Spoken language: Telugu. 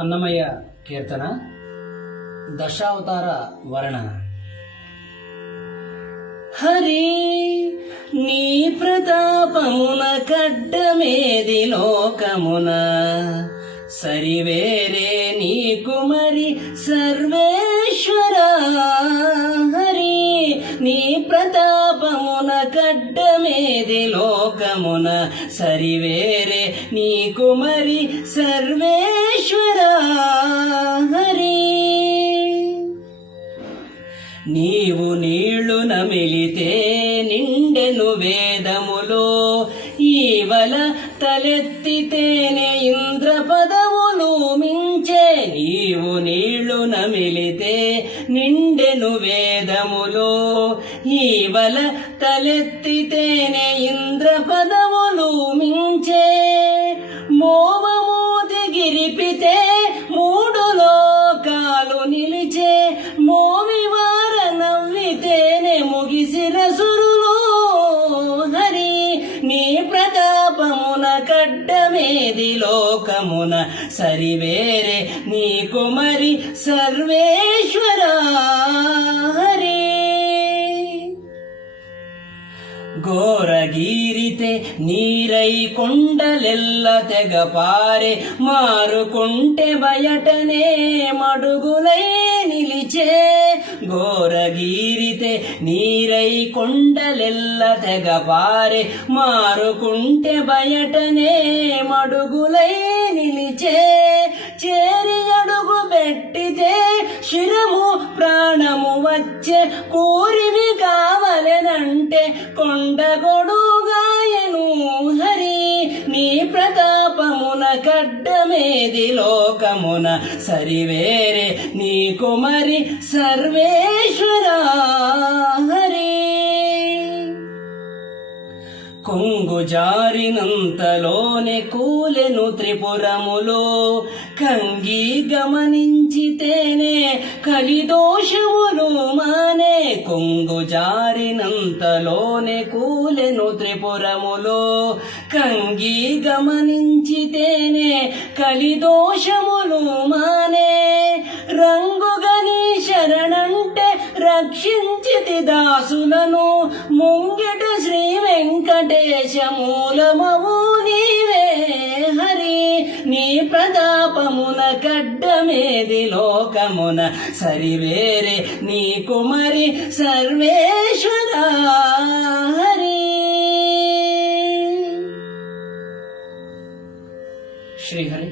అన్నమయ్య కీర్తన దశావతార వర్ణన. హరి నీ ప్రతాపమున కడ్డమేది లోకమున, సరివేరే నీకు మరి సర్వేశ్వరా. హరి నీ ప్రతాపమున కడ్డమేది లోకమున, సరివేరే నీకు మరి సర్వేశ్వరా. హరి నీవు నీళ్లు నమిలితే నిండెను వేదములో, ఈవల తలెత్తితేనే ఇంద్ర పదవులు మించే. నీవు నీళ్లు నమిలితే నిండెను వేదములో, ఈవల తలెత్తితేనే ఇంద్ర పదవులు మించే. మోవమూతి గిరిపితే మూడు లోకాలు నిలిచే, మోవివార నవ్వితేనే ముగిసిన సురులు. హరి నీ ప్రతాపమున కడ్డమేది లోకమున, సరివేరే నీకు మరి సర్వేశ్వరా. హరి ఘోరగీరితే నీరై కొండలెల్ల తెగపారే, మారుకుంటే బయటనే మడుగులై నిలిచే. ఘోరగీరితే నీరై కొండలెల్ల తెగపారే, మారుకుంటే బయటనే మడుగులై నిలిచే. చేరి అడుగు పెట్టితే శిరము ప్రాణము వచ్చే, కూరివి కావలెనంటే కొండగొడుగాయను. హరి నీ ప్రతాపమున కడ్డమేది లోకమున, సరివేరే నీకు మరి సర్వేశ్వరా. హరి కొంగు జారినంతలోనే కూలెను త్రిపురములో, కంగి గమనించితేనే కలిదోషములు మానే. కొంగు జారినంతలోనే కూలెను త్రిపురములో, కంగి గమనించితేనే కలిదోషములు మానే. రంగుగని శరణంటే రక్షించితి దాసులను, ముంగిట శ్రీ వెంకటేశ మూలమవు నీవే. హరి నీ ప్రతాపమున కడ్డమేది లోకమున, సరివేరే నీకు మరి సర్వేశ్వరా. హరి శ్రీహరి.